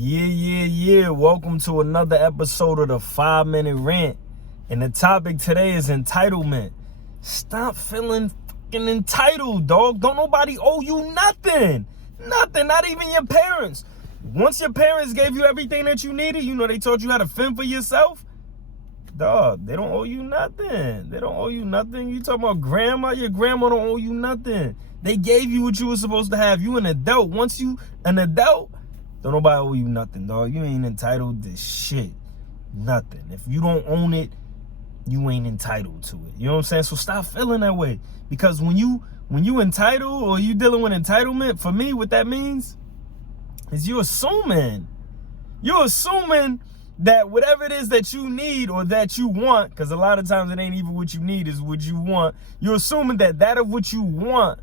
Yeah. Welcome to another episode of the 5-Minute Rant. And the topic today is entitlement. Stop feeling fucking entitled, dog. Don't nobody owe you nothing. Nothing, not even your parents. Once your parents gave you everything that you needed, they taught you how to fend for yourself. Dog, they don't owe you nothing. They don't owe you nothing. You talking about grandma? Your grandma don't owe you nothing. They gave you what you were supposed to have. You an adult. Once you an adult, don't nobody owe you nothing, dog. You ain't entitled to shit. Nothing. If you don't own it, you ain't entitled to it. You know what I'm saying? So stop feeling that way. Because when you entitled or you dealing with entitlement, for me, what that means is you're assuming that whatever it is that you need or that you want, because a lot of times it ain't even what you need, is what you want. You're assuming that of what you want,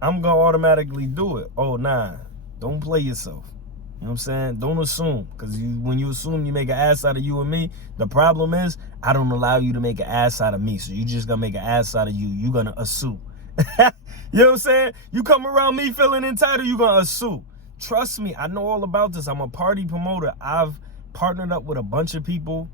I'm going to automatically do it. Oh, nah. Don't play yourself. You know what I'm saying? Don't assume. Because when you assume, you make an ass out of you and me. The problem is, I don't allow you to make an ass out of me. So you just going to make an ass out of you. You're going to assume. You know what I'm saying? You come around me feeling entitled, you're going to assume. Trust me, I know all about this. I'm a party promoter. I've partnered up with a bunch of people.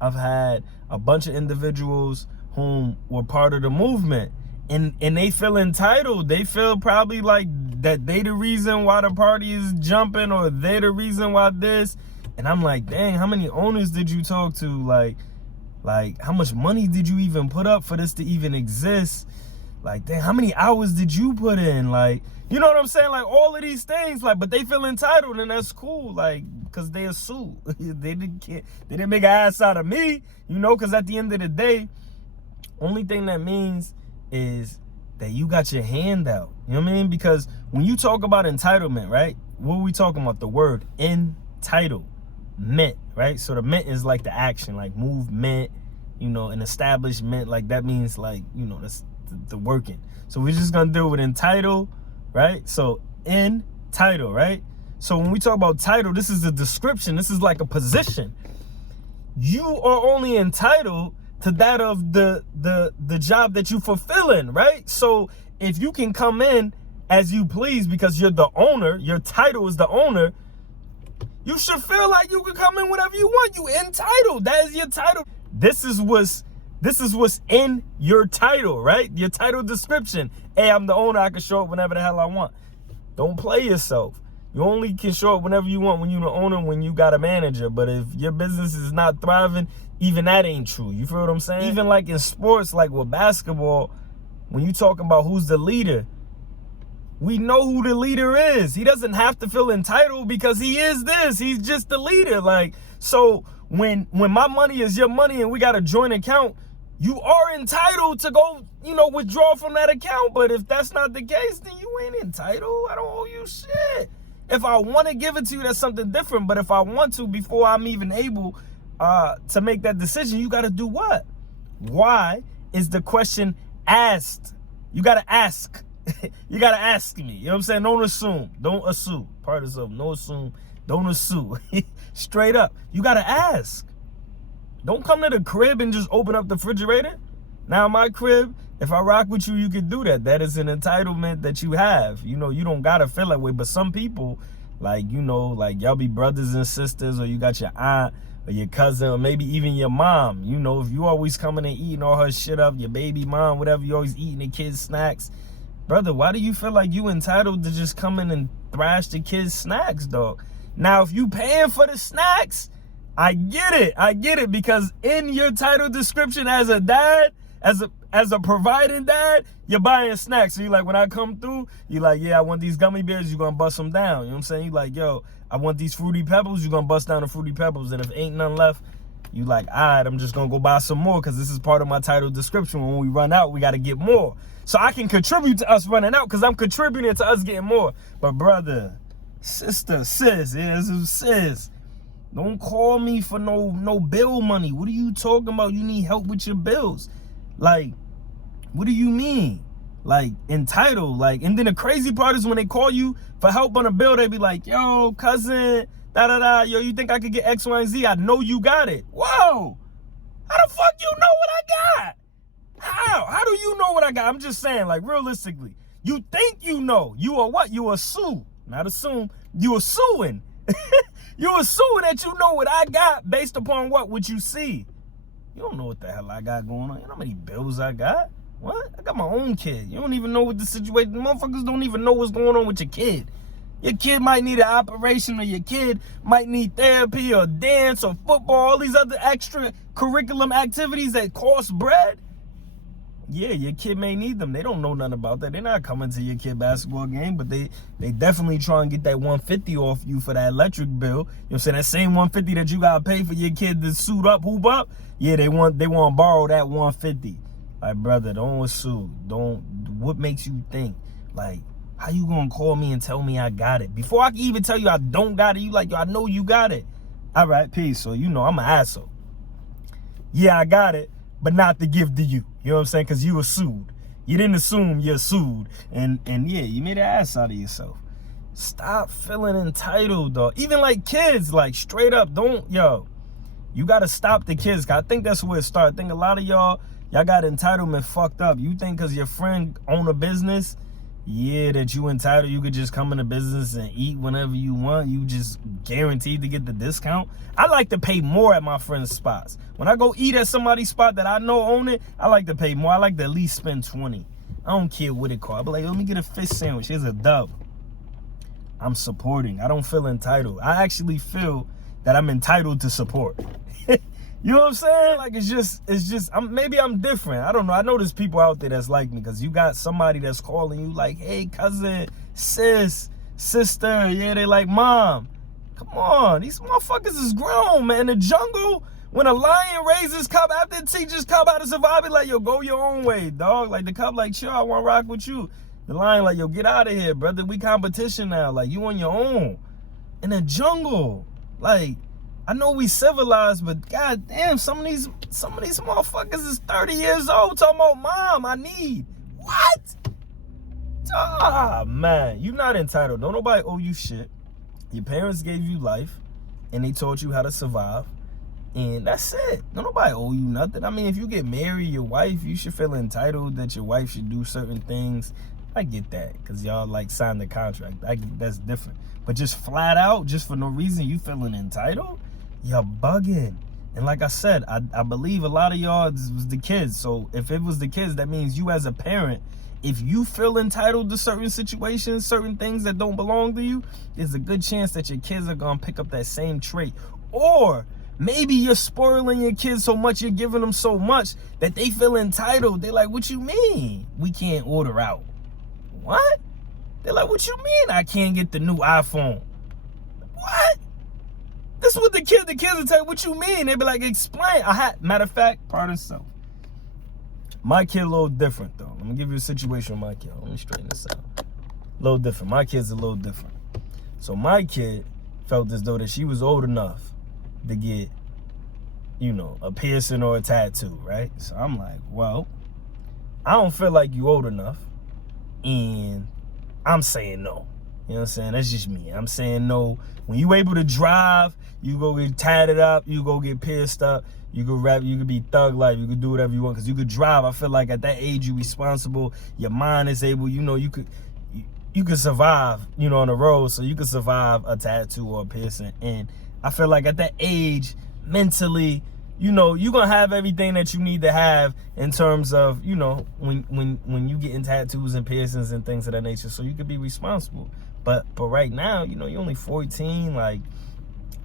I've had a bunch of individuals whom were part of the movement. And they feel entitled. They feel probably like that they the reason why the party is jumping, or they the reason why this. And I'm like, dang, how many owners did you talk to? Like how much money did you even put up for this to even exist? Like, dang, how many hours did you put in? Like, you know what I'm saying? Like, all of these things, like, but they feel entitled, and that's cool, like, because they assume. they didn't make an ass out of me, because at the end of the day, only thing that means is that you got your hand out. You know what I mean? Because when you talk about entitlement, right? What are we talking about? The word entitled, meant, right? So the meant is like the action, like movement, an establishment, like that means like, that's the working. So we're just gonna deal with entitled, right? So entitled, right? So when we talk about title, this is a description. This is like a position. You are only entitled to that of the job that you fulfilling, right? So if you can come in as you please because you're the owner, your title is the owner, you should feel like you can come in whatever you want. You entitled. That is your title. This is what's in your title, right? Your title description. Hey, I'm the owner. I can show up whenever the hell I want. Don't play yourself. You only can show up whenever you want when you're the owner, when you got a manager. But if your business is not thriving, even that ain't true. You feel what I'm saying? Even like in sports, like with basketball, when you talking about who's the leader, we know who the leader is. He doesn't have to feel entitled because he is this. He's just the leader. Like, so when my money is your money and we got a joint account, you are entitled to go, withdraw from that account. But if that's not the case, then you ain't entitled. I don't owe you shit. If I want to give it to you, that's something different. But if I want to, before I'm even able to make that decision, you got to do what? Why is the question asked? You got to ask. You got to ask me. You know what I'm saying? Don't assume. Don't assume. Part of something. No assume. Don't assume. Straight up. You got to ask. Don't come to the crib and just open up the refrigerator. Now, my crib, if I rock with you, you can do that. That is an entitlement that you have. You don't got to feel that way. But some people, like y'all be brothers and sisters, or you got your aunt or your cousin, or maybe even your mom. If you always coming and eating all her shit up, your baby mom, whatever, you always eating the kids' snacks. Brother, why do you feel like you entitled to just come in and thrash the kids' snacks, dog? Now, if you paying for the snacks, I get it, because in your title description as a dad, as a providing dad, you're buying snacks. So you like, when I come through, you like, yeah, I want these gummy bears, you're gonna bust them down. You know what I'm saying? You like, yo, I want these Fruity Pebbles, you're gonna bust down the Fruity Pebbles. And if ain't none left, you like, all right, I'm just gonna go buy some more, because this is part of my title description. When we run out, we gotta get more. So I can contribute to us running out, because I'm contributing to us getting more. But brother, sister, sis, don't call me for no bill money. What are you talking about? You need help with your bills. Like, what do you mean? Like, entitled. Like, and then the crazy part is when they call you for help on a bill, they be like, yo, cousin, yo, you think I could get X, Y, and Z? I know you got it. Whoa. How the fuck you know what I got? How do you know what I got? I'm just saying, like, realistically, you think you know. You are what? You assume. Not assume, You assuming. You assuming that you know what I got based upon what you see. You don't know what the hell I got going on. You know how many bills I got? What? I got my own kid. You don't even know what the situation. Motherfuckers don't even know what's going on with your kid. Your kid might need an operation, or your kid might need therapy or dance or football, all these other extra curriculum activities that cost bread. Yeah, your kid may need them. They don't know nothing about that. They're not coming to your kid basketball game, but they definitely try and get that $150 off you for that electric bill. You know what I'm saying? That same $150 that you gotta pay for your kid to suit up, hoop up. Yeah, they want to borrow that $150. Like, brother, don't assume. What makes you think? Like, how you gonna call me and tell me I got it? Before I can even tell you I don't got it, you like, yo, I know you got it. All right, peace. So, you know, I'm an asshole. Yeah, I got it, but not to give to you. You know what I'm saying? Because you were sued. You didn't assume you're sued. And yeah, you made an ass out of yourself. Stop feeling entitled, dog. Even like kids, like straight up, you got to stop the kids. I think that's where it started. I think a lot of y'all got entitlement fucked up. You think because your friend own a business, that you entitled, you could just come in the business and eat whenever you want. You just guaranteed to get the discount. I like to pay more at my friend's spots. When I go eat at somebody's spot that I know own it, I like to pay more. I like to at least spend 20. I don't care what it costs. I'll be like, let me get a fish sandwich. Here's a dub. I'm supporting. I don't feel entitled. I actually feel that I'm entitled to support. You know what I'm saying? Like, it's just, maybe I'm different. I don't know. I know there's people out there that's like me, because you got somebody that's calling you like, hey, cousin, sis, sister. Yeah, they like, mom. Come on. These motherfuckers is grown, man. In the jungle, when a lion raises cub, after it teaches cub how to survive, it like, yo, go your own way, dog. Like, the cub like, chill, I want to rock with you. The lion like, yo, get out of here, brother. We competition now. Like, you on your own. In the jungle. Like, I know we civilized, but goddamn, some of these motherfuckers is 30 years old talking about, mom, I need. What? Ah, man, you not entitled. Don't nobody owe you shit. Your parents gave you life, and they taught you how to survive, and that's it. Don't nobody owe you nothing. I mean, if you get married, your wife, you should feel entitled that your wife should do certain things. I get that, because y'all like signed the contract. That's different. But just flat out, just for no reason, you feeling entitled? You're bugging. And like I said, I believe a lot of y'all was the kids. So if it was the kids, that means you as a parent, if you feel entitled to certain situations, certain things that don't belong to you, there's a good chance that your kids are going to pick up that same trait. Or maybe you're spoiling your kids so much, you're giving them so much that they feel entitled. They're like, what you mean? We can't order out. What? They're like, what you mean I can't get the new iPhone? What? This is what the kids will tell you, what you mean? They be like, explain. Matter of fact, pardon self. My kid a little different, though. Let me give you a situation with my kid. Let me straighten this out. A little different. My kid's a little different. So my kid felt as though that she was old enough to get, a piercing or a tattoo, right? So I'm like, well, I don't feel like you old enough, and I'm saying no. You know what I'm saying? That's just me. I'm saying no. When you able to drive, you go get tatted up, you go get pierced up, you could rap, you could be thug life, you could do whatever you want, because you could drive. I feel like at that age, you responsible, your mind is able, you could survive, on the road, so you could survive a tattoo or a piercing. And I feel like at that age, mentally, you're gonna have everything that you need to have in terms of, when you getting tattoos and piercings and things of that nature, so you could be responsible. But right now, you're only 14. Like,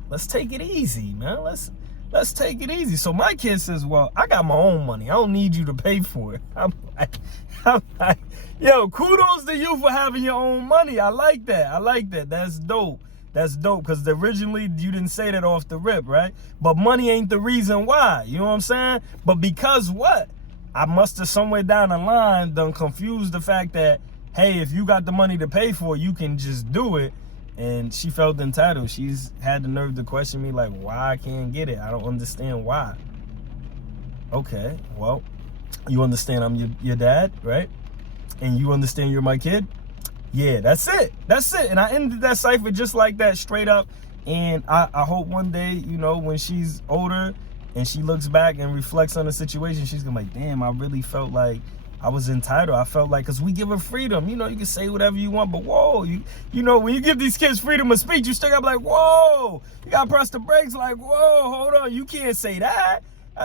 let's take it easy, man. Let's take it easy. So my kid says, well, I got my own money. I don't need you to pay for it. I'm like, yo, kudos to you for having your own money. I like that. That's dope. Because originally you didn't say that off the rip, right? But money ain't the reason why. You know what I'm saying? But because what? I must have somewhere down the line done confused the fact that, hey, if you got the money to pay for it, you can just do it. And she felt entitled. She's had the nerve to question me like, why I can't get it. I don't understand why. Okay, well, you understand I'm your dad, right? And you understand you're my kid? Yeah, that's it. And I ended that cipher just like that, straight up. And I hope one day, when she's older and she looks back and reflects on the situation, she's gonna be like, damn, I really felt like, I was entitled. I felt like, because we give her freedom. You know, you can say whatever you want, but whoa, you know, when you give these kids freedom of speech, you still got to be like, whoa, you got to press the brakes like, whoa, hold on, you can't say that.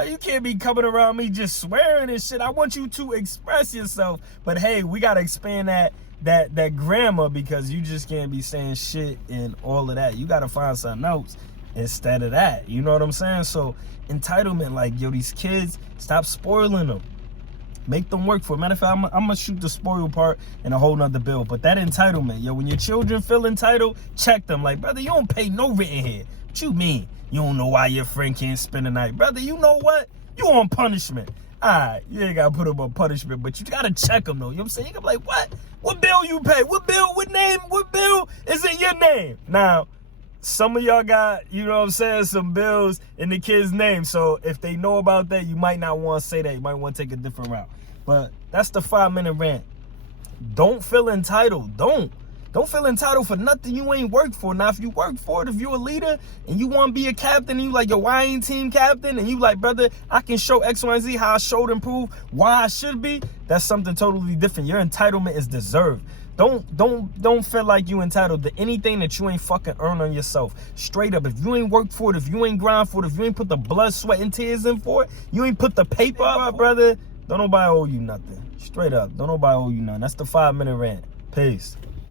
You can't be coming around me just swearing and shit. I want you to express yourself, but hey, we got to expand that grammar, because you just can't be saying shit and all of that. You got to find something else instead of that. You know what I'm saying? So entitlement, like, yo, these kids, stop spoiling them. Make them work for it. Matter of fact, I'm gonna shoot the spoil part in a whole nother bill. But that entitlement, yo, when your children feel entitled, check them. Like, brother, you don't pay no rent in here. What you mean? You don't know why your friend can't spend the night. Brother, you know what? You on punishment. All right, you ain't gotta put them on punishment, but you gotta check them though. You know what I'm saying? You gotta be like, what? What bill you pay? What bill? What name? What bill is in your name? Now, some of y'all got, you know what I'm saying, some bills in the kid's name. So if they know about that, you might not want to say that. You might want to take a different route. But that's the 5-minute rant. Don't feel entitled. Don't feel entitled for nothing you ain't worked for. Now, if you work for it, if you're a leader and you want to be a captain, and you like, yo, why I ain't team captain? And you like, brother, I can show X, Y, and Z how I showed and prove why I should be. That's something totally different. Your entitlement is deserved. Don't feel like you entitled to anything that you ain't fucking earned on yourself. Straight up, if you ain't worked for it, if you ain't grind for it, if you ain't put the blood, sweat, and tears in for it, you ain't put the paper up, brother, don't nobody owe you nothing. Straight up, don't nobody owe you nothing. That's the 5-minute rant. Peace.